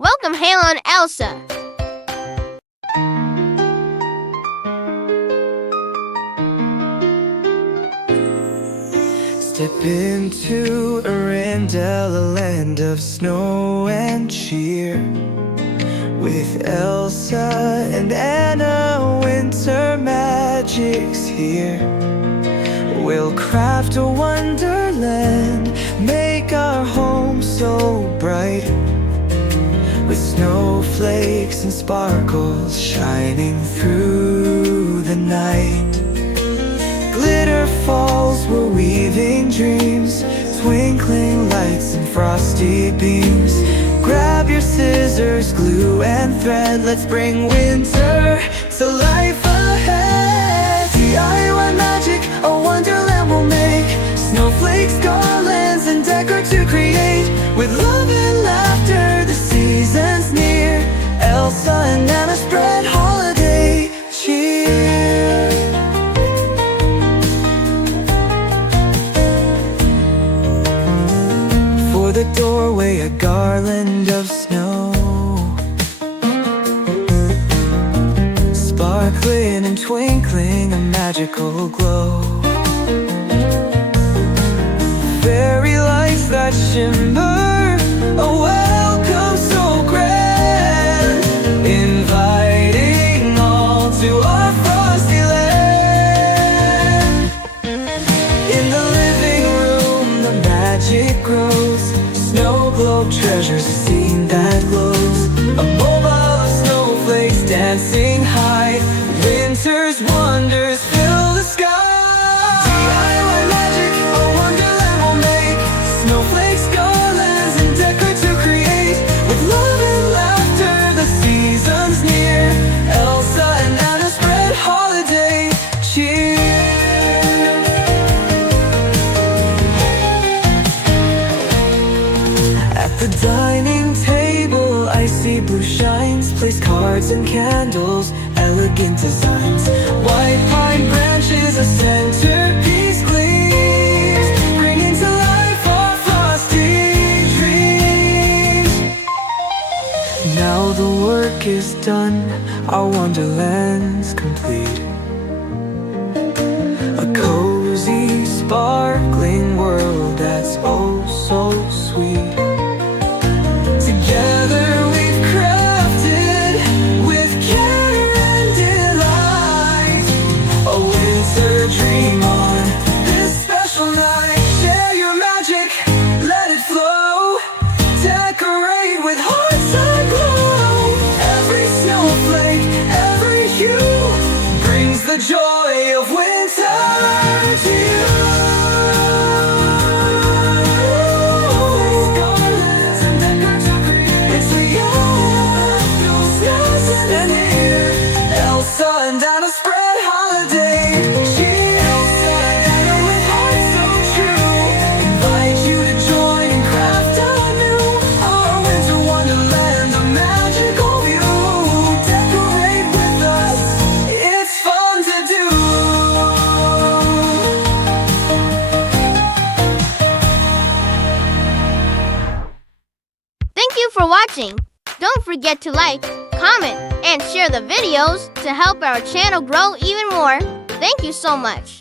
Welcome, Halon Elsa. Step into Arendelle, a land of snow and cheer. With Elsa and Anna, winter magic's here. We'll craft a wonderland, make our home so bright, with snowflakes and sparkles shining through the night. Glitter falls, we're weaving dreams, twinkling lights and frosty beams. Grab your scissors, glue and thread, let's bring winter to life ahead. DIY magic, a wonderland we'll make, snowflakes, garlands and decor to create. With love and laughter, the season's near. Elsa and Anna spread holiday cheer. For the doorway, a garland of snow, sparkling and twinkling, a magical glow. Fairy lights that shimmer, a welcome so grand, inviting all to our frosty land. In the living room, the magic grows, snow globe treasures a scene that glows. A mobile of snowflakes dancing high, winter's wonders fill the sky. DIY magic, a wonderland we'll make, snowflakes, garlands and decor to create. With love and laughter, the season's near. Elsa and Anna spread holiday cheer. At the dining table, icy blue shines, place cards and candles, elegant designs. White pine branches, a centerpiece gleams, bringing to life our frosty dreams. Now the work is done, our wonderland's complete. A cozy, sparkling world that's oh so sweet. Together we've crafted with care and delight a winter dream on this special night. Share your magic, let it flow, decorate with hearts aglow. Every snowflake, every hue brings the joy of winter to you. Elsa and Anna spread holiday cheer. Elsa and Anna with hearts so true invite you to join and craft anew our winter wonderland, a magical view. Decorate with us, it's fun to do. Thank you for watching. Don't forget to like, comment, and share the videos to help our channel grow even more. Thank you so much.